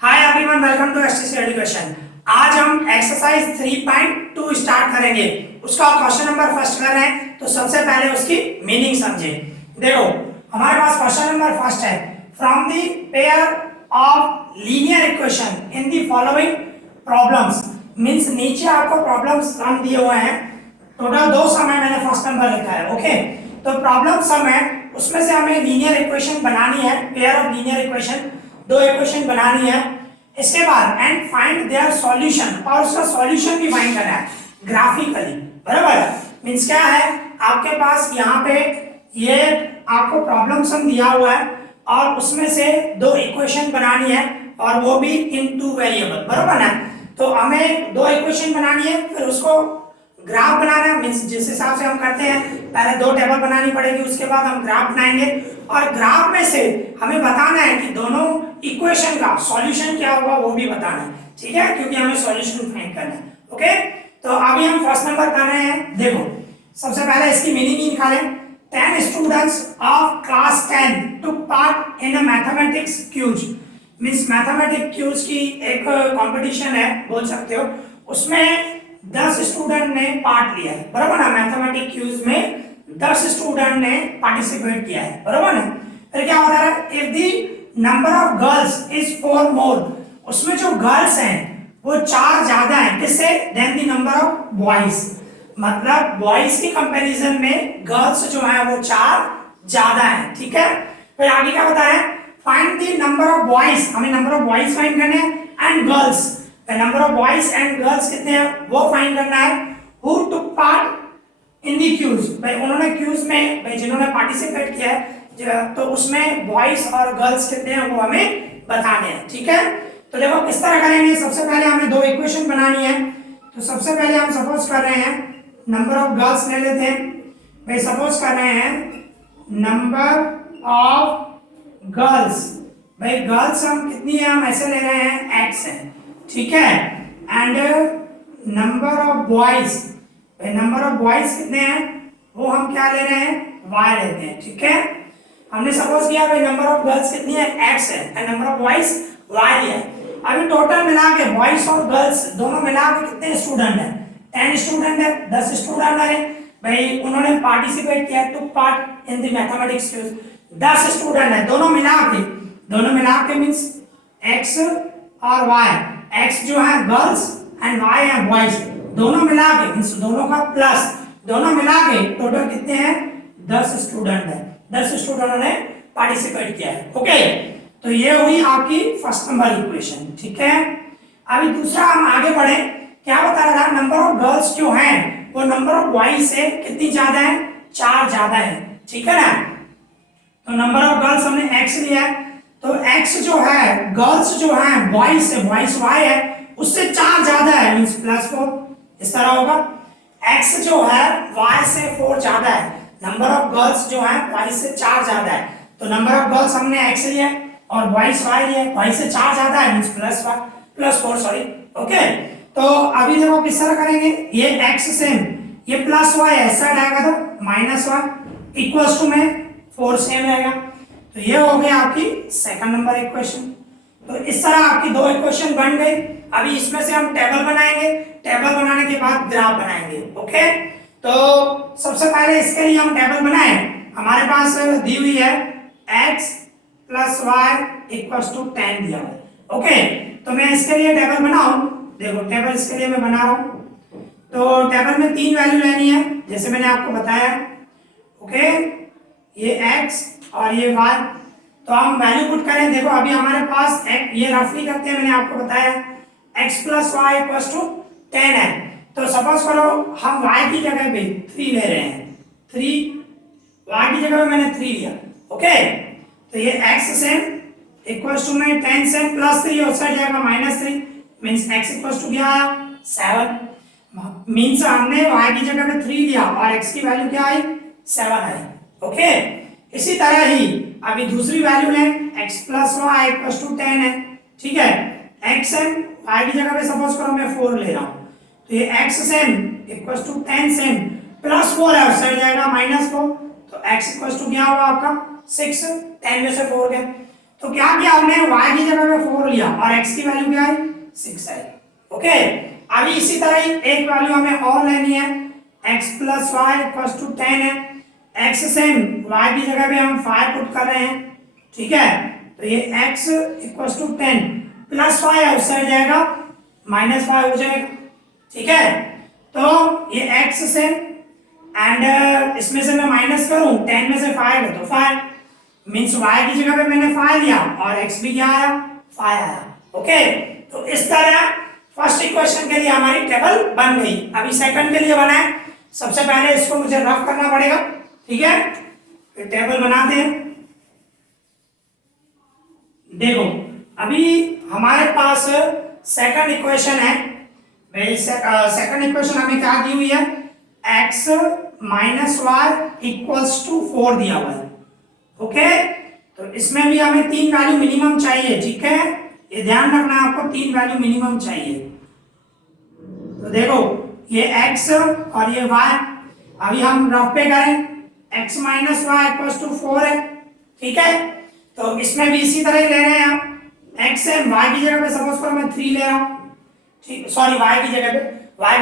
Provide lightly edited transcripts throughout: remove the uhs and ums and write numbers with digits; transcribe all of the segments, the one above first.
Hi everyone, welcome to STC education. आज हम exercise 3.2 start करेंगे। उसका क्वेश्चन नंबर फर्स्ट कर रहे हैं, तो सबसे पहले उसकी मीनिंग समझे। देखो, हमारे पास क्वेश्चन नंबर फर्स्ट है, from the pair of linear equation in the following problems. Means नीचे आपको प्रॉब्लम्स सम दिए हुए हैं, टोटल दो सम है, मैंने फर्स्ट नंबर लिखा है। ओके, तो प्रॉब्लम सम है, उसमें से हमें लीनियर इक्वेशन बनानी है, पेयर ऑफ लीनियर इक्वेशन, दो इक्वेशन बनानी है। इसके बाद एंड फाइंड देयर सॉल्यूशन, और उसका सॉल्यूशन भी फाइंड करना है ग्राफिकली। बराबर, मींस क्या है, आपके पास यहाँ पे ये आपको प्रॉब्लम सम दिया हुआ है और उसमें से दो इक्वेशन बनानी है, और वो भी इन टू वेरिएबल। बराबर ना, तो हमें दो इक्वेशन बनानी है, फिर उसको ग्राफ बनाना है। मींस जिस हिसाब से हम करते हैं, पहले दो टेबल बनानी पड़ेगी, उसके बाद हम ग्राफ बनाएंगे, और ग्राफ में से हमें बताना है कि दोनों इक्वेशन का सॉल्यूशन क्या होगा, वो भी बताना है। ठीक है, क्योंकि हमें सॉल्यूशन फाइंड करना है। ओके, तो अभी हम फर्स्ट नंबर कर रहे हैं। देखो, सबसे पहले इसकी मीनिंग निकालें। 10 students of class 10 took part in a mathematics quiz। Means mathematics quiz की एक कंपटीशन है, बोल सकते हो। उसमें 10 स्टूडेंट ने पार्ट लिया है। बराबर ना, मैथमेटिक्स क्यूज में 10 स्टूडेंट ने पार्टिसिपेट किया है। बराबर ना, फिर क्या बता रहा है, if the number of girls is 4 more, उसमें जो गर्ल्स हैं वो 4 ज्यादा है किससे, then the number of boys. मतलब बॉयज के कंपैरिजन में गर्ल्स जो है वो 4 ज्यादा है। ठीक है, फिर आगे क्या बता रहा है, find the number of boys, हमें नंबर ऑफ बॉयज फाइंड करने हैं, and girls, number of boys and girls कितने हैं वो फाइंड करना है। Who took part in the quiz, भाई उन्होंने क्यूज में, भाई जिन्होंने पार्टिसिपेट किया है, तो उसमें बॉयज और गर्ल्स कितने हैं वो हमें बताने हैं। ठीक है, तो देखो किस तरह करेंगे। सबसे पहले हमें दो इक्वेशन बनानी है, तो सबसे पहले हम सपोज कर रहे हैं नंबर ऑफ गर्ल्स ले लेते हैं। भाई सपोज कर रहे हैं नंबर ऑफ गर्ल्स, भाई गर्ल्स हम कितनी है, हम ऐसे ले रहे हैं x है। ठीक है, एंड नंबर ऑफ बॉयज, भाई नंबर ऑफ बॉयज कितने हैं वो हम क्या ले रहे हैं, y लेते हैं। ठीक है, हमने सपोज किया भाई नंबर ऑफ गर्ल्स कितनी है, x है, and number of boys y है। अभी टोटल मिला के बॉयज और गर्ल्स दोनों मिला के कितने स्टूडेंट है, 10 स्टूडेंट है, 10 स्टूडेंट है। भाई उन्होंने पार्टिसिपेट किया, टुक part in the mathematics quiz, 10 student है, दोनों मिला के मींस x और y, x जो है गर्ल्स एंड y है बॉयज, दोनों मिला के मींस दोनों का प्लस, दोनों मिला के टोटल कितने हैं, 10 स्टूडेंट है, 10 स्टूडेंटों ने पार्टिसिपेट किया है। ओके, तो ये हुई आपकी फर्स्ट नंबर इक्वेशन। ठीक है, अभी दूसरा हम आगे बढ़े। क्या बता रहा था, नंबर ऑफ गर्ल्स जो हैं वो नंबर ऑफ बॉयज से कितनी ज्यादा है, 4 ज्यादा है। ठीक है ना, तो नंबर ऑफ गर्ल्स हमने x लिया है, तो x जो है गर्ल्स जो है बॉयज से, बॉयज y है उससे 4 ज्यादा है, मींस +4, इस तरह होगा। x जो है y से 4 ज्यादा है, नंबर ऑफ गर्ल्स जो है y से 4 ज्यादा है, तो नंबर ऑफ गर्ल्स हमने x लिया है और बॉयज y लिया है, y से 4 ज्यादा है मींस +4 सॉरी। ओके, तो अभी देखो किस तरह करेंगे, ये x सेम, ये +y ऐसा आएगा तो -1 इक्वल्स टू में 4 सेम रहेगा, तो ये हो गया आपकी सेकंड नंबर इक्वेशन। तो इस तरह आपकी दो इक्वेशन बन गई। अभी इसमें से हम टेबल बनाएंगे, टेबल बनाने के बाद ग्राफ बनाएंगे। ओके, तो सबसे पहले इसके लिए हम टेबल बनाए, हमारे पास दी हुई है x + y = 10 दिया हुआ। ओके, तो मैं इसके लिए टेबल बनाऊं, देखो टेबल इसके लिए मैं बना रहा हूं। तो टेबल में 3 वैल्यू लेनी है, जैसे मैंने आपको बताया। ओके, ये x और ये y, तो हम वैल्यू पुट करें। देखो अभी हमारे पास ये रफली करते हैं, मैंने आपको बताया x + y = 10 है, तो सपोज करो हम y की जगह पे 3 ले रहे हैं, 3 y की जगह पे मैंने 3 लिया। ओके, तो ये x सेम इक्वल्स टू में 10 सेम +3 और साइड जाएगा -3, मींस x इक्वल्स टू क्या आया, 7, मींस हमने y की जगह पे 3 लिया और x की वैल्यू क्या आई, 7 आई। ओके, इसी तरह ही अभी दूसरी वैल्यू लें, x + y = 10 है। ठीक है, x सेम y की जगह पे सपोज करो मैं 4 ले रहा हूं, तो ये x same equals to 10 same +4 है, उस साइड जाएगा -4, तो x इक्वल्स टू क्या होगा आपका 6, 10 में से 4 गया, तो क्या किया हमने, y की जगह पे 4 लिया और x की वैल्यू क्या है 6 है। ओके, अभी इसी तरह ही एक वैल्यू हमें और लेनी है, x plus y equal to 10 है। x सेम y की जगह पे हम 5 पुट कर रहे हैं, ठीक है। तो ये x equal to 10 plus y है, उस साइड जाएगा माइनस वाई हो जाएगा, ठीक है। तो ये x सेम एंड इसमें से मैं माइनस करूं 10 में से 5 है तो 5 मींस y की जगह पे मैंने 5 लिया और x भी क्या आया 5 आया। ओके, तो इस तरह फर्स्ट इक्वेशन के लिए हमारी टेबल बन गई। अभी सेकंड के लिए बनाए, सबसे पहले इसको मुझे रफ करना पड़ेगा, ठीक है। फिर टेबल बनाते हैं। देखो अभी हमारे पास सेकंड इक्वेशन है, सेकंड इक्वेशन हमें क्या दी हुई है, x minus y equals to 4 दिया हुआ है। ओके, तो इसमें भी हमें 3 वैल्यू मिनिमम चाहिए, ठीक है। ये ध्यान रखना है आपको, 3 वैल्यू मिनिमम चाहिए। तो देखो ये x और ये y, अभी हम रफ पे करें, x minus y equal to 4 है, ठीक है। तो इसमें भी इसी तरह ही ले रहे हैं आप, x है y की जगह पे सपोज करो मैं 3 ले रहा हूं, ठीक, सॉरी y की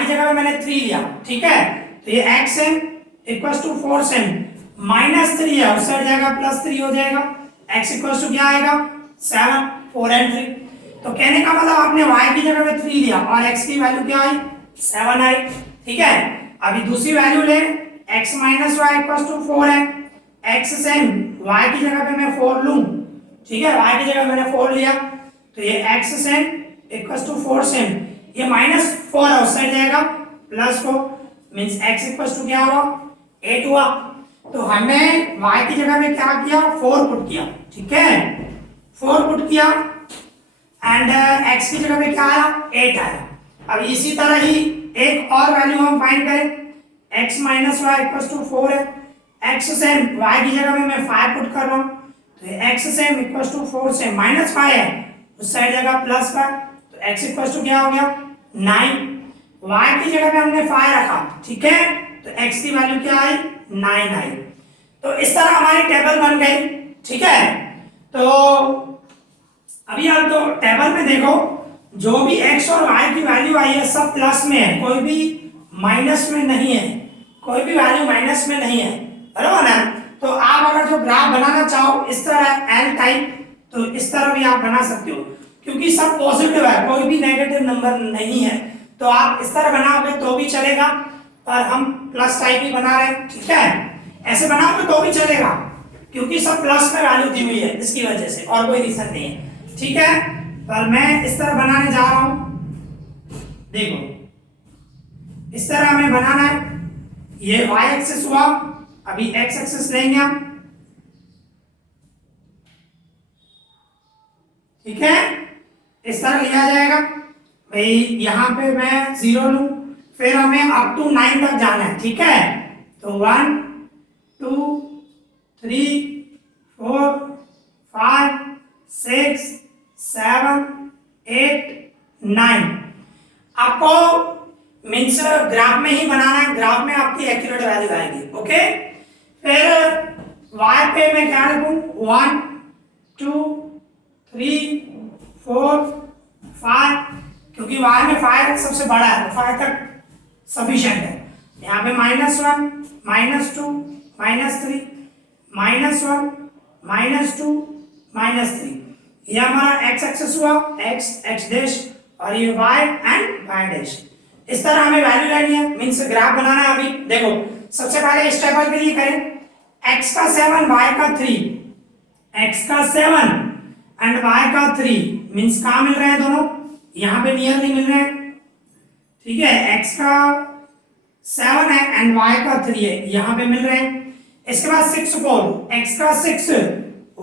जगह पे मैंने 3 लिया, ठीक है। तो ये x है इक्वल टू 4 से माइनस 3 है, उस साइड जाएगा प्लस 3 हो जाएगा, x इक्वल टू क्या आएगा 7, 4 एंड 3। तो कहने का मतलब आपने y की जगह पे 3 लिया और x की वैल्यू क्या आई 7 आई, ठीक है। अभी दूसरी वैल्यू ले, x minus y equal to 4 है, x सेम y की जगह पे मैं 4 लूं, ठीक है। y की जगह मैंने 4 लिया, तो ये x same equal to 4 same, ये माइनस 4 है, उस साइड जाएगा plus 4 means x equal to क्या हुआ 8 हुआ। तो हमने y की जगह पे क्या किया 4 पुट किया, ठीक है, 4 पुट किया एंड x की जगह पे क्या आया 8 आया। अब इसी तरह ही एक और वैल्यू हम फाइंड करें, x minus y equal to 4 है, x सेम y की जगह पे मैं 5 पुट कर रहा हूं, तो ये x सेम इक्वल टू 4 से माइनस 5 है, उस साइड जगह प्लस 5, तो x इक्वल टू क्या हो गया 9, y की जगह पे हमने 5 रखा, ठीक है। तो x की वैल्यू क्या आई 9 आई। तो इस तरह हमारी टेबल बन गई, ठीक है। तो अभी आप तो टेबल में देखो, जो भी x और y की वैल्यू आई है सब प्लस में है, कोई भी माइनस में नहीं है, कोई भी वैल्यू माइनस में नहीं है, बराबर ना। तो आप अगर जो ग्राफ बनाना चाहो इस तरह एल टाइप, तो इस तरह भी आप बना सकते हो, क्योंकि सब पॉजिटिव है, कोई भी नेगेटिव नंबर नहीं है। तो आप इस तरह बनाओगे तो भी चलेगा, पर हम प्लस टाइप ही बना रहे हैं, ठीक है। ऐसे बनाओगे तो भी चलेगा, क्योंकि सब प्लस में वैल्यू दी हुई है, इसकी वजह से, और कोई रीजन नहीं है, ठीक है। पर मैं इस तरह बनाने जा रहा हूं, देखो इस तरह हमें बनाना है। ये y एक्सिस हुआ, अभी x एक्सिस लेंगे हम, ठीक है, इस तरह लिया जाएगा भाई। यहां पे मैं 0 लूं, फिर हमें अप टू 9 तक जाना है, ठीक है। तो 1 2 3 4 5 6 7 8 9, आपको मीन्स ग्राफ में ही बनाना है, ग्राफ में आपकी एक्यूरेट वैल्यू आएगी, ओके। फिर y पे मैं क्या लिखूं 1 2 3 4 5, क्योंकि y में 5 सबसे बड़ा है, तो 5 तक सफिशिएंट है। यहाँ पे -1 -2 -3 -1 -2 -3, ये हमारा x एक्सिस हुआ, x x डैश, और ये y एंड y डैश। इस तरह हमें वैल्यू लेनी है, मींस ग्राफ बनाना है। अभी देखो सबसे पहले इस टेबल के लिए करें, x का 7 y का 3, x का 7 एंड y का 3 मींस कहाँ मिल रहे हैं दोनों, यहाँ पे नियरली मिल रहे हैं, ठीक है। x का 7 है एंड y का 3 है, यहाँ पे मिल रहे हैं। इसके बाद 6 4, x का 6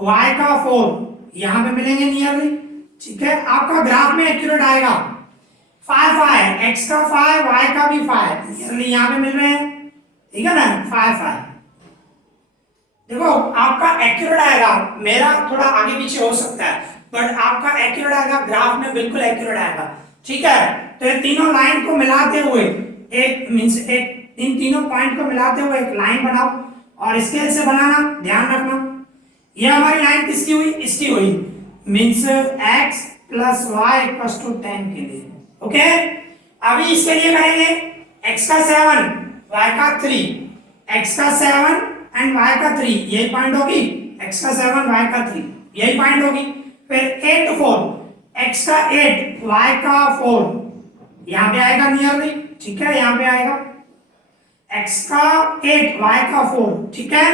y का 4 यहाँ पे मिलेंगे नियरली, ठीक है। आपका ग्राफ में एक्यूरेट आएगा। 5 5, x का 5 y का भी 5 नियरली यहाँ पे मिल रहे हैं, ठीक है ना, 5 5। देखो आपका एक्यूरेट आएगा, मेरा थोड़ा आगे पीछे हो सकता है, बट आपका एक्यूरेट आएगा, ग्राफ में बिल्कुल एक्यूरेट आएगा, ठीक है। तो ये तीनों लाइन को मिलाते हुए एक मींस एक, इन तीनों पॉइंट को मिलाते हुए एक लाइन बनाओ, और स्केल से बनाना ध्यान रखना। ये हमारी लाइन किसकी हुई, इसकी हुई। Means x plus y equal to 10 के लिए। ओके, अभी इसके लिए करेंगे x का 7 y का 3, x का 7 एंड y का 3, यही पॉइंट होगी, x का 7 y का 3 यही पॉइंट होगी। फिर 8 to 4, x का 8 y का 4 यहाँ पे आएगा नियरली, ठीक है, यहाँ पे आएगा x का 8 y का 4, ठीक है।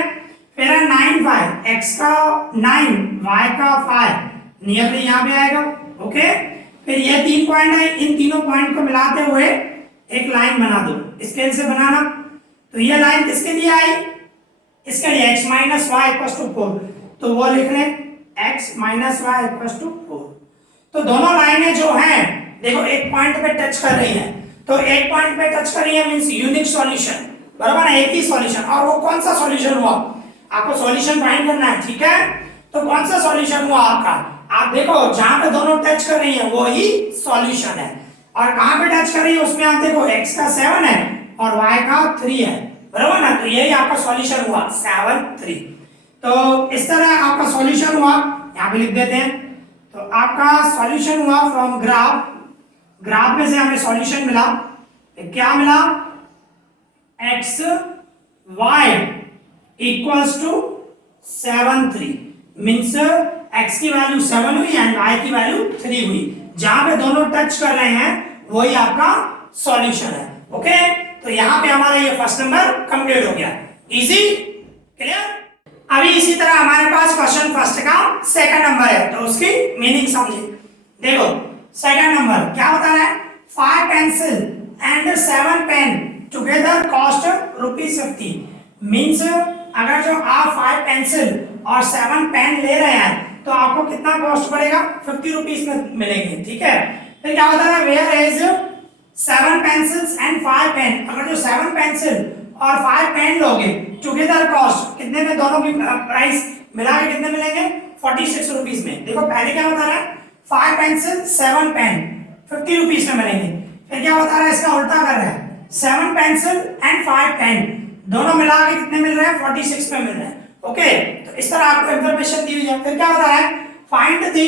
फिर 9 5, x का 9 y का 5 नियरली यहाँ पे आएगा। ओके, फिर ये 3 पॉइंट है, इन तीनों पॉइंट को मिलाते हुए एक लाइन बना दो, स्केल से बनाना। तो ये लाइन किसके लिए आई, इसके लिए x minus y equal to 4, तो वो लिख लें x minus y equal to 4। तो दोनों लाइनें जो हैं देखो एक पॉइंट पे टच कर रही हैं, तो एक पॉइंट पे टच कर रही है मींस यूनिक सॉल्यूशन, बराबर है, एक ही सॉल्यूशन। और वो कौन सा सॉल्यूशन हुआ, आपको सॉल्यूशन फाइंड करना है, ठीक है। तो कौन सा सॉल्यूशन हुआ आपका, आप देखो जहां पे दोनों टच कर रही है वो ही सॉल्यूशन है, और कहां पे टच कर रही है उसमें आप देखो x का 7 है और y का 3 है, बराबर ना। तो यही आपका सॉल्यूशन हुआ 7 3। तो इस तरह आपका सॉल्यूशन हुआ, यहाँ पे लिख देते हैं। तो आपका सॉल्यूशन हुआ फ्रॉम ग्राफ, ग्राफ में से हमें सॉल्यूशन मिला, क्या मिला, x y equals to 7 3, means x की वैल्यू 7 हुई एंड y की वैल्यू 3 हुई, जहां पे दोनों टच कर रहे हैं वही आपका सॉल्यूशन है। ओके, तो यहाँ पे हमारा ये फर्स्ट नंबर कंप्लीट हो गया, इजी, क्लियर। अभी इसी तरह हमारे पास क्वेश्चन फर्स्ट का सेकंड नंबर है, तो उसकी मीनिंग समझिए। देखो सेकंड नंबर क्या बता रहा है, 5 pencil and 7 pen together cost ₹50, means अगर जो आप 5 पेंसिल और 7 पेन ले रहे हैं तो आपको कितना कॉस्ट पड़ेगा, ₹50 में मिलेंगे, ठीक है। फिर क्या बता रहा है, where is 7 pencils and 5 pen, अगर जो 7 पेंसिल और 5 पेन लोगे टुगेदर कॉस्ट कितने में, दोनों की प्राइस मिला के कितने मिलेंगे, ₹46 में। देखो पहले क्या बता रहा है, 5 पेंसिल 7 पेन ₹50 में मिलेंगे। फिर क्या बता रहा है, इसका उल्टा कर रहा है, 7 पेंसिल एंड 5 पेन दोनों मिला के कितने मिल रहे हैं, 46 में मिल रहे हैं। ओके, तो इस तरह आपको इंफॉर्मेशन दी हुई है। फिर क्या बता रहा है, find the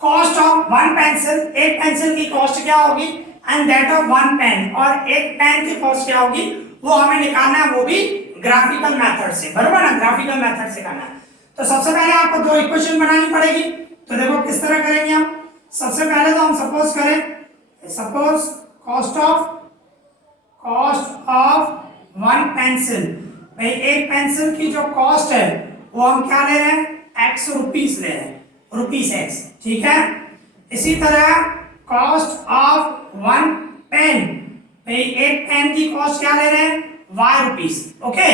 cost of 1 pencil, एक पेंसिल की कॉस्ट क्या होगी, एंड दैट ऑफ 1 पेन, और एक पेन की कॉस्ट क्या होगी, वो हमें निकालना है, वो भी ग्राफिकल मेथड से, बराबर ना, ग्राफिकल मेथड से करना है। तो सबसे पहले आपको दो इक्वेशन बनानी पड़ेगी, तो देखो किस तरह करेंगे हम। सबसे पहले तो हम सपोज करें, सपोज कॉस्ट ऑफ 1 पेंसिल, भाई एक पेंसिल की जो कॉस्ट है वो हम क्या ले रहे हैं, x रुपीस ले रहे हैं, ₹x, ठीक है। इसी तरह कॉस्ट ऑफ 1 पेन, भाई एक पेन की कॉस्ट क्या ले रहे हैं, y रुपीस। ओके,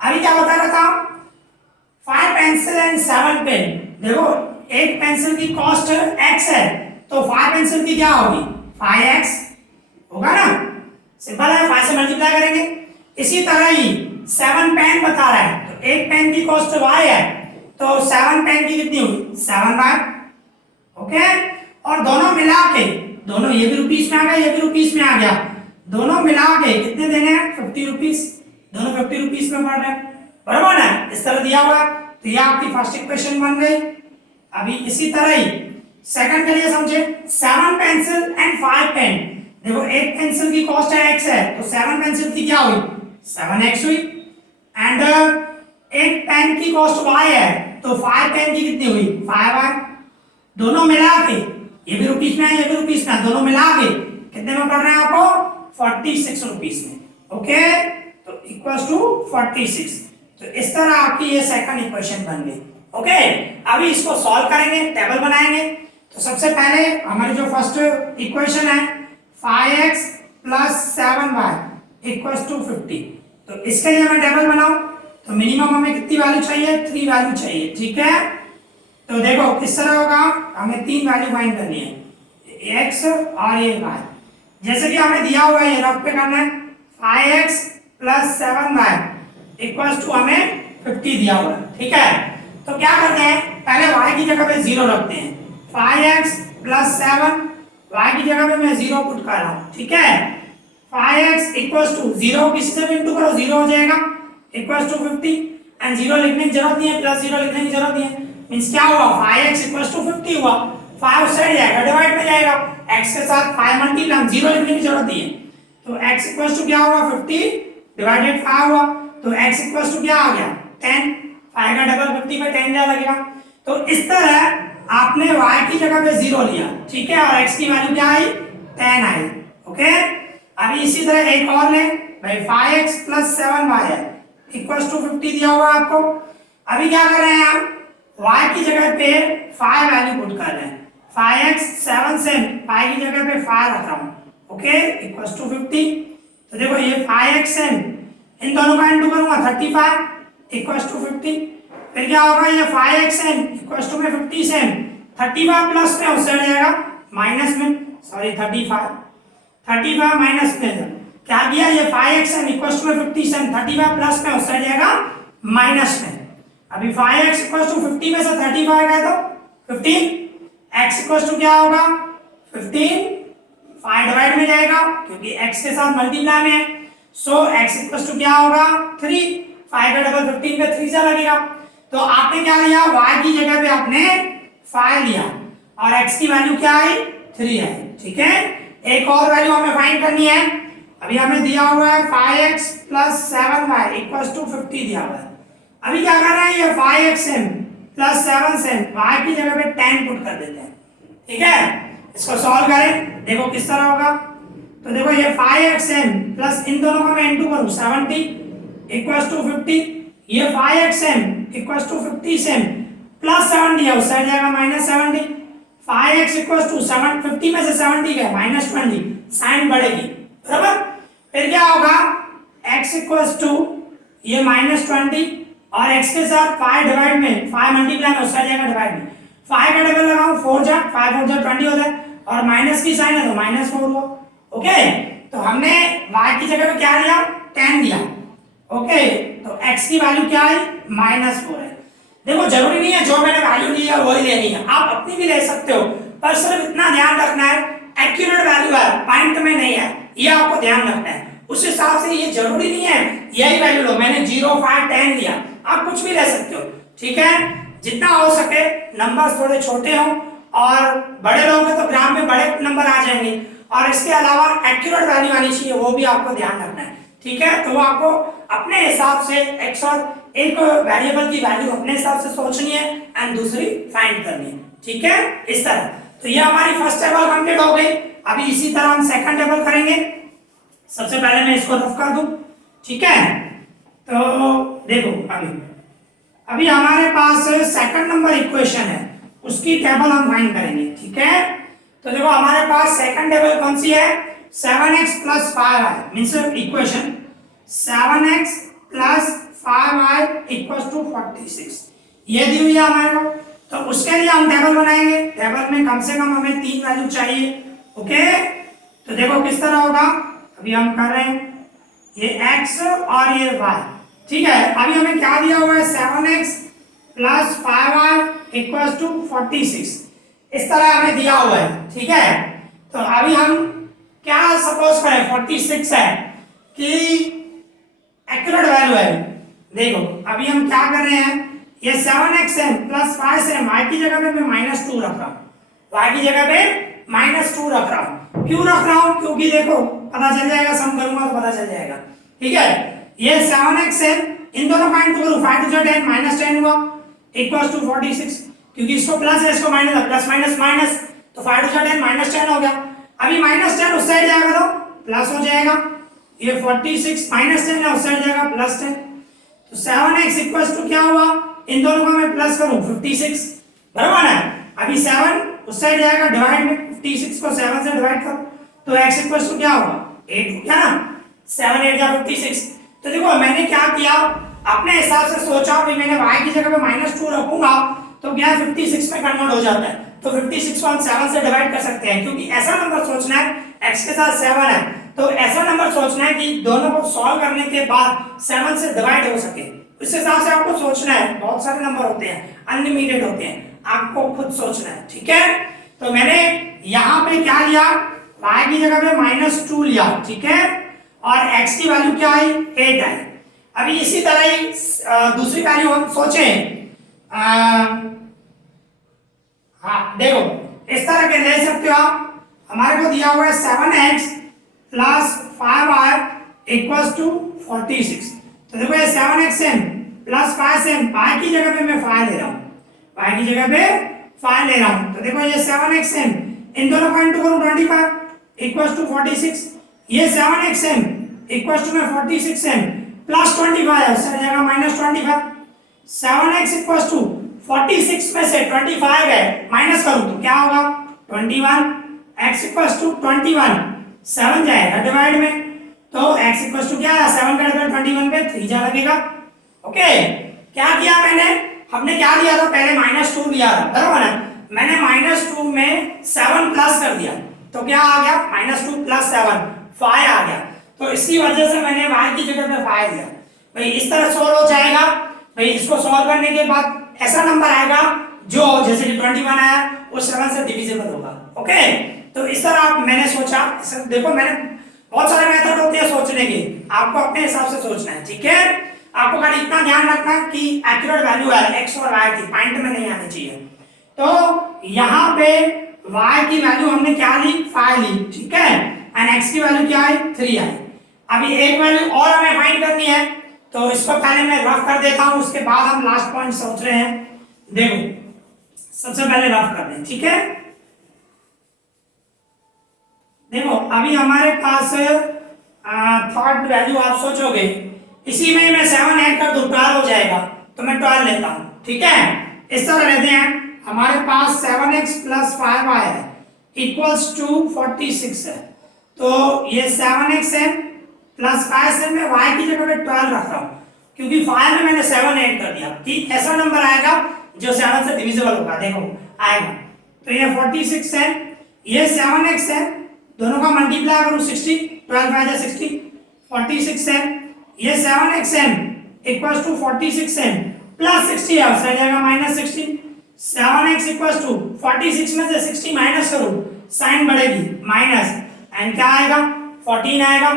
अभी क्या बता रहा था, 5 पेंसिल एंड 7 पेन, देखो एक पेंसिल की कॉस्ट x है, तो 5 पेंसिल की क्या होगी, 5x होगा ना, सिंपल है, 5 से मल्टीप्लाई करेंगे। इसी तरह ही 7 पेन बता रहा है, तो एक पेन की कॉस्ट y है, तो 7 पेन की कितनी हुई, 7y। ओके, और दोनों मिला के, दोनों ये भी रुपीस में आ गया, ये भी रुपीस में आ गया, दोनों मिला के कितने देने हैं, ₹50, दोनों ₹50 में पड़ रहे हैं, बराबर ना, इस तरह दिया हुआ है। तो ये आपकी फर्स्ट इक्वेशन बन गई। अभी इसी तरह ही सेकंड के लिए समझे, 7 पेंसिल एंड 5 पेन, देखो एक पेंसिल की कॉस्ट है x है, तो 7 पेंसिल की क्या हुई, 7x हुई, एंड एक पेन की कॉस्ट y है, तो 5 पेन की कितनी हुई, 5y, दोनों मिला के, ये भी रुपीस में है, ये भी रुपीस में है, दोनों मिला के कितने में पड़ रहे हैं आपको, ₹46 में। ओके, तो इक्वल्स टू 46। तो इस तरह आपकी ये सेकंड इक्वेशन बन गई। ओके, अभी इसको सॉल्व करेंगे, टेबल बनाएंगे। तो सबसे पहले हमारी जो फर्स्ट इक्वेशन है 5x plus 7y equals to 50, तो इसके लिए मैं टेबल बनाऊं तो मिनिमम हमें कितनी वैल्यू चाहिए, 3 वैल्यू चाहिए, ठीक है। तो देखो किस तरह होगा, हमें 3 वैल्यू फाइंड करनी है, x और ये y, जैसे कि हमें दिया हुआ है, ये रफ पे करना है, 5x plus 7y equals to हमें 50 दिया हुआ है, ठीक है। तो क्या करते हैं, पहले y की जगह पे 0 रखते हैं, 5x प्लस 7, y की जगह पे मैं 0 पुट कर रहा हूँ, ठीक है। 5x इक्वल्स टू 0 किसी से भी इंटू करो 0 हो जाएगा, इक्वल्स टू 50, एंड 0 लिखने की जरूरत नहीं है, प्लस 0 लिखने की जरूरत नहीं है, मींस क्या हुआ 5x इक्वल्स टू 50 हुआ। 5 उस साइड जाएगा डिवाइड में जाएगा, x के साथ 5 मल्टीप्लाई, हम 0 लिखने की जरूरत नहीं है। तो x इक्वल्स टू क्या हुआ 50 डिवाइडेड 5 हुआ, तो x इक्वल्स टू क्या आ गया 10। 5 का डबल 50 पे 10 जा लगेगा। तो इस तरह आपने y की जगह पे 0 लिया, ठीक है, और x की वैल्यू क्या आई 10 आई। ओके, अभी इसी तरह एक और ले भाई 5x प्लस 7y है इक्वल्स टू 50 दिया हुआ आपको। अभी क्या कर रहे हैं हम y की जगह पे 5 वैल्यू पुट कर रहे हैं। 5x 7 से y की जगह पे 5 रख रहा हूं, ओके, इक्वल्स टू 50। तो देखो ये 5x है, इन दोनों का इंटू करूंगा 35 इक्वल्स टू 50। फिर क्या होगा ये 5x है इक्वल्स टू में 50 से 35 प्लस में उससे जाएगा माइनस में, सॉरी 35 माइनस में क्या किया ये 5x है इक्वल्स टू में 50 से 35 प्लस में उससे जाएगा माइनस में। अभी 5x इक्वल्स टू 50 में से 35 गए तो 15, x इक्वल्स टू क्या होगा 15, 5 डिवाइड में जाएगा क्योंकि x के साथ मल्टीप्लाई में है, सो x इक्वल्स टू क्या होगा 3। 5 का डबल 15 में 3 से लगेगा। तो आपने क्या लिया y की जगह पे आपने 5 लिया और x की वैल्यू क्या आई 3 है, ठीक है। एक और वैल्यू हमें फाइंड करनी है। अभी हमें दिया हुआ है 5x plus 7y equals to 50 दिया हुआ है। अभी क्या कर रहे हैं ये 5x प्लस 7 से y की जगह पे 10 पुट कर देते हैं, ठीक है। इसको सॉल्व करें, देखो किस तरह होगा। तो देखो ये 5x प्लस इन दोनों का मैं इनटू करूं 70 इक्वल्स टू 50, ये 5x इक्वल्स टू 50 से प्लस 70 है उस साइड जाएगा माइनस 70। 5x इक्वल्स टू 50 में से 70 गया माइनस 20, साइन बढ़ेगी बराबर। फिर क्या होगा x इक्वल्स टू ये माइनस 20 और x के साथ 5 डिवाइड में 5 मल्टीप्लाई में उस साइड जाएगा डिवाइड में। 5 का डबल लगाऊं 4 जा 5 4 जा 20 होता है और माइनस की साइन है तो माइनस 4 हुआ। ओके, तो हमने y की जगह पे क्या लिया 10 दिया, ओके, तो x की वैल्यू क्या है -4 है। देखो जरूरी नहीं है जो मैंने वैल्यू ली है वही लेनी है, आप अपनी भी ले सकते हो, पर सिर्फ इतना ध्यान रखना है एक्यूरेट वैल्यू है, पॉइंट में नहीं है, ये आपको ध्यान रखना है। उस हिसाब से ये जरूरी नहीं है यही वैल्यू लो, मैंने 0 5 10 लिया, आप कुछ भी ले सकते हो, ठीक है। जितना हो सके नंबर थोड़े छोटे हो और बड़े लोगे तो ग्राम में बड़े नंबर आ जाएंगे, और इसके अलावा एक्यूरेट वैल्यू आनी चाहिए, वो भी आपको ध्यान रखना है, ठीक है। तो आपको अपने हिसाब से x और एक वेरिएबल की वैल्यू अपने हिसाब से सोचनी है एंड दूसरी फाइंड करनी है, ठीक है, इस तरह। तो ये हमारी फर्स्ट टेबल कंप्लीट हो गई। अभी इसी तरह हम सेकंड टेबल करेंगे। सबसे पहले मैं इसको रफ कर दूं, ठीक है। तो देखो अभी हमारे पास सेकंड नंबर इक्वेशन है, उसकी टेबल हम फाइंड करेंगे, ठीक है। तो देखो हमारे पास सेकंड टेबल कौन सी है 7x plus 5y means equation 7x plus 5y equals to 46 ये दी हुई है हमारे को। तो उसके लिए हम टेबल बनाएंगे, टेबल में कम से कम हमें 3 वैल्यू चाहिए, ओके। तो देखो किस तरह होगा, अभी हम कर रहे हैं ये x और ये y, ठीक है। अभी हमें क्या दिया हुआ है 7x plus 5y equals to 46, इस तरह हमें दिया हुआ है, ठीक है। तो अभी हम क्या सपोज करें 46 है कि एक्यूरेट वैल्यू है। देखो अभी हम क्या कर रहे हैं ये 7x प्लस 5 से y की जगह पे मैं -2 रख रहा हूँ, y की जगह पे -2 रख रहा हूँ। क्यों रख रहा हूँ, क्योंकि देखो पता चल जाएगा, सम करूंगा तो पता चल जाएगा, ठीक है। ये 7x इन दोनों का इंटू करूं 5 2 10 -10 हुआ इक्वल्स टू 46, क्योंकि इसको प्लस है इसको माइनस है, प्लस माइनस माइनस, तो 5 2 10 -10 हो गया। अभी -10 उस साइड जाएगा तो प्लस हो जाएगा, ये 46 -10 है उस साइड जाएगा +10, तो 7x इक्वल्स टू क्या हुआ, इन दोनों का मैं प्लस करूं 56 बराबर है। अभी 7 उस साइड जाएगा डिवाइड में, 56 को 7 से डिवाइड करो तो x इक्वल्स टू क्या होगा 8 हो गया ना, 7 8 या 56। तो देखो मैंने क्या किया अपने हिसाब से सोचा कि मैंने y की जगह पे -2 रखूंगा तो क्या 56 में कन्वर्ट हो जाता है, तो 56 को हम 7 से डिवाइड कर सकते हैं, क्योंकि ऐसा नंबर सोचना है x के साथ 7 है, तो ऐसा नंबर सोचना है कि दोनों को सॉल्व करने के बाद 7 से डिवाइड हो सके। इस हिसाब से आपको सोचना है, बहुत सारे नंबर होते हैं अनलिमिटेड होते हैं, आपको खुद सोचना है, ठीक है। तो मैंने यहाँ पे क्या लिया y की जगह पे -2 लिया, ठीक है, और x की वैल्यू क्या आई 8 आई। अभी इसी तरह ही दूसरी वैल्यू हम सोचें हाँ देखो इस तरह के ले सकते हो आप। हमारे को दिया हुआ है 7x plus 5y equals to 46। तो देखो ये 7x प्लस 5 y की जगह पे मैं 5 ले रहा हूँ, y की जगह पे 5 ले रहा हूँ। तो देखो ये 7x इन दोनों का इंटू करूँ 25 इक्वल्स टू 46। ये 7x इक्वल्स टू में 46 प्लस 25 है, उससे जाएगा माइनस 25। 7x इक्वल्स टू 46 में से 25 है माइनस करूं तो क्या होगा 21। x इक्वल्स टू 21 7 जाएगा डिवाइड में, तो x इक्वल्स टू क्या है 7 का डिवाइड 21 पे 3 जा लगेगा। ओके क्या किया मैंने, हमने क्या लिया था पहले -2 लिया था बराबर है, मैंने -2 में 7 प्लस कर दिया तो क्या आ गया -2 प्लस 7 5 आ गया। तो इसी वजह से मैंने y की जगह पे 5 दिया। भाई इस तरह सोल्व हो जाएगा। भाई इसको सॉल्व करने के बाद ऐसा नंबर आएगा जो जैसे कि 21 आया वो 7 से डिविजिबल होगा। ओके तो इस तरह आप मैंने सोचा, देखो मैंने बहुत सारे मेथड होते हैं सोचने के, आपको अपने हिसाब से सोचना है, ठीक है। आपको खाली इतना ध्यान रखना कि एक्यूरेट वैल्यू है x और y की, पॉइंट में नहीं आनी चाहिए। तो यहाँ पे y की वैल्यू हमने क्या ली 5 ली, ठीक है, एंड x की वैल्यू क्या है 3 आई। अभी एक वैल्यू और हमें फाइंड करनी है, तो इसको पहले मैं रफ कर देता हूं, उसके बाद हम लास्ट पॉइंट सोच रहे हैं। देखो सबसे पहले रफ कर दें, ठीक है। देखो अभी हमारे पास थर्ड वैल्यू आप सोचोगे, इसी में मैं 7 ऐड कर दूं 12 हो जाएगा, तो मैं 12 लेता हूं, ठीक है। इस तरह लेते हैं, हमारे पास 7x प्लस 5y है इक्वल्स टू 46 है, तो ये 7x है प्लस 5 से मैं y की जगह पे 12 रख रहा हूं, क्योंकि 5 में मैंने 7 ऐड कर दिया, ठीक। ऐसा नंबर आएगा जो 7 से डिविजिबल होगा, देखो आएगा। तो ये 46 है, ये 7x है, दोनों का मल्टीप्लाई करूं 60, 12 5 60, 46 है, ये 7x इक्वल्स टू 46 प्लस 60 है, उससे जाएगा माइनस 60। 7x इक्वल्स टू 46 में से 60 माइनस करो, साइन बढ़ेगी माइनस, एंड क्या आएगा 14 आएगा,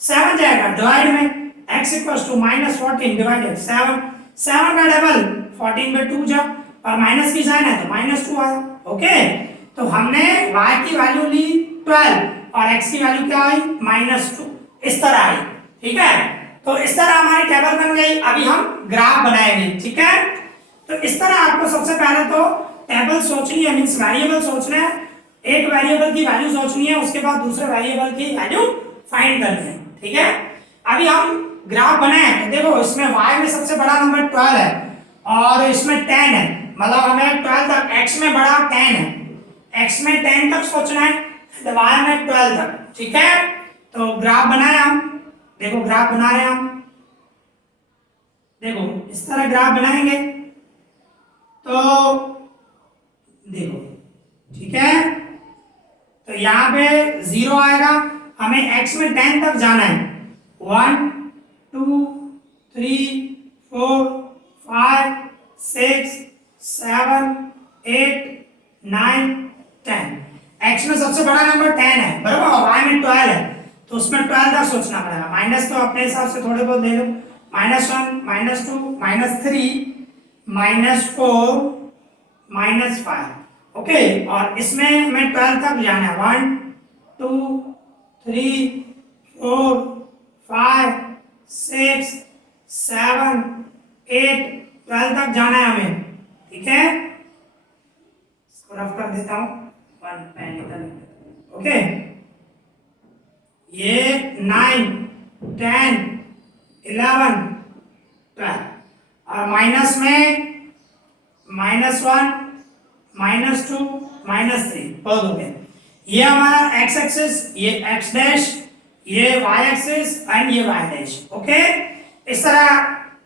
7 जाएगा डिवाइड में, x इक्वल्स टू -14 डिवाइडेड 7, 7 का डबल 14 में 2 जा, और माइनस की साइन है तो -2 आया। ओके तो हमने y की वैल्यू ली 12 और x की वैल्यू क्या आई -2, इस तरह आई, ठीक है। तो इस तरह हमारी टेबल बन गई। अभी हम ग्राफ बनाएंगे, ठीक है। तो इस तरह आपको सबसे पहले तो टेबल सोचनी है, मींस वेरिएबल सोचना है, एक वेरिएबल की वैल्यू सोचनी है, उसके बाद दूसरे वेरिएबल की वैल्यू फाइंड करनी है, ठीक है। अभी हम ग्राफ बनाए तो देखो इसमें y में सबसे बड़ा नंबर 12 है और इसमें 10 है, मतलब हमें 12 तक, x में बड़ा 10 है, x में 10 तक सोचना है, तो y में 12 तक, ठीक है। तो ग्राफ बनाए हम, देखो ग्राफ बना रहे हैं हम, देखो इस तरह ग्राफ बनाएंगे तो देखो, ठीक है। तो यहाँ पे 0 आएगा, हमें x में 10 तक जाना है, 1 2 3 4 5 6 7 8 9 10, x में सबसे बड़ा नंबर 10 है बराबर, y में 12 है, तो उसमें 12 तक सोचना पड़ेगा। माइनस तो अपने हिसाब से थोड़े बहुत ले लो, -1 -2 -3 -4 -5, ओके। और इसमें हमें 12 तक जाना है, 1 2 3 4 5 6 7 8 12 तक जाना है हमें, ठीक है। इसको रफ कर देता हूं, 1 पेन, ओके। ये 9 10 11 12 और माइनस में -1 -2 -3 बहुत हो गए। ये हमारा x एक्सिस, ये x डैश, ये y एक्सिस एंड ये y डैश, ओके। इस तरह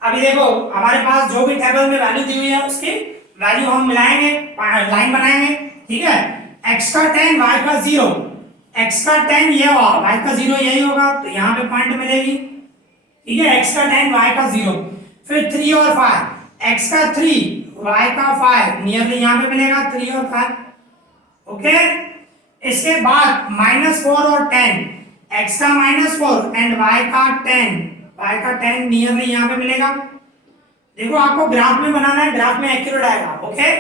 अभी देखो हमारे पास जो भी टेबल में वैल्यू दी हुई है उसकी वैल्यू हम मिलाएंगे, लाइन बनाएंगे, ठीक है। x का 10 y का 0, x का 10 ये होगा, y का 0 यही होगा, तो यहाँ पे पॉइंट मिलेगी, ठीक है। x का 10 y का 0, फिर 3 और 5, x का 3 y का 5 नियरली यहाँ पे मिलेगा 3 और 5, ओके। इसके बाद -4 और 10, x का -4 एंड y का 10 नियरली यहाँ पे मिलेगा। देखो आपको ग्राफ में बनाना है, ग्राफ में एक्यूरेट आएगा, ओके।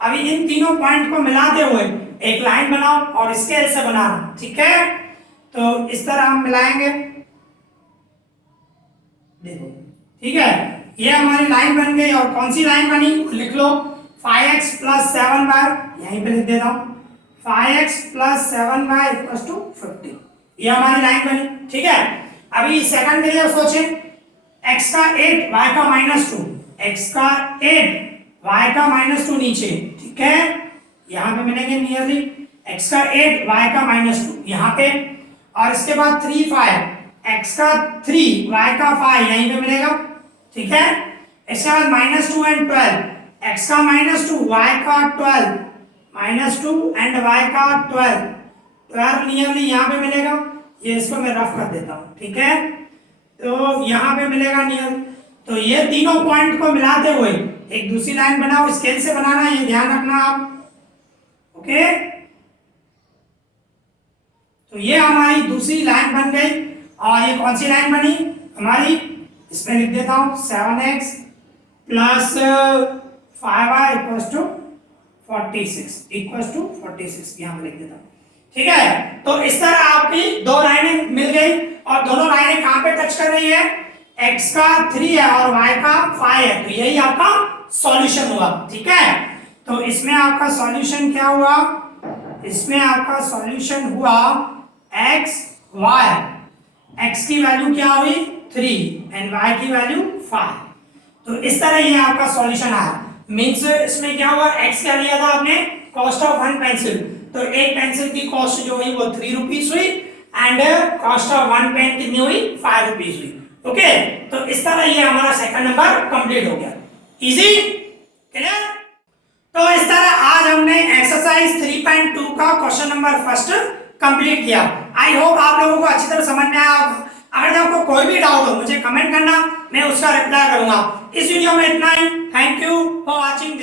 अभी इन तीनों पॉइंट को मिलाते हुए एक लाइन बनाओ और स्केल से बनाना, ठीक है। तो इस तरह हम मिलाएंगे, देखो, ठीक है। ये हमारी लाइन बन गई, और कौन सी लाइन बनी लिख लो, 5x + 7y, यहीं पे लिख देता हूं, 5x + 7y = 50, ये हमारी लाइन बनी, ठीक है। अभी सेकंड के लिए सोचें, x का 8 y का -2, x का 8 y का -2 नीचे, ठीक है, यहां पे मिलेंगे नियरली x का 8 y का -2 यहां पे, और इसके बाद 3 5 x का 3 y का 5 यहीं पे मिलेगा, ठीक है। इसके बाद -2 and 12, x का -2 y का 12, -2 and y का 12 नियरली यहां पे मिलेगा, ये इसको मैं रफ कर देता हूं, ठीक है। तो यहां पे मिलेगा नियर, तो ये तीनों पॉइंट को मिलाते हुए एक दूसरी लाइन बनाओ, स्केल से बनाना, ये ध्यान रखना आप, ओके। तो ये हमारी दूसरी लाइन बन गई, और ये कौन सी लाइन बनी हमारी, इसमें लिख देता हूं 7x + 5y = 46 यहां पे लिख देता हूं, ठीक है। तो इस तरह आपकी दो लाइनें मिल गई, और दोनों लाइनें कहां पे टच कर रही है, x का 3 है और y का 5 है, तो यही आपका सॉल्यूशन हुआ, ठीक है। तो इसमें आपका सॉल्यूशन क्या हुआ, इसमें आपका सॉल्यूशन हुआ x y, x की वैल्यू क्या हुई 3 एंड y की वैल्यू 5, तो इस तरह ये आपका सॉल्यूशन आया। मींस इसमें क्या हुआ, x क्या लिया था आपने, कॉस्ट ऑफ 1 पेंसिल, तो एक पेंसिल की कॉस्ट जो हुई वो 3 रुपीस हुई, एंड कॉस्ट ऑफ 1 पेन कितनी हुई, 5 रुपीस हुई, ओके। तो इस तरह ये हमारा सेकंड नंबर कंप्लीट हो गया, इजी, क्लियर। तो इस तरह आज हमने एक्सरसाइज 3.2 का क्वेश्चन नंबर फर्स्ट कंप्लीट किया। आई होप आप लोगों को अच्छी तरह समझ में आया होगा। अगर आपको कोई भी डाउट हो मुझे कमेंट करना, मैं उसका रिप्लाई करूंगा। इस वीडियो में इतना ही, थैंक यू फॉर वॉचिंग।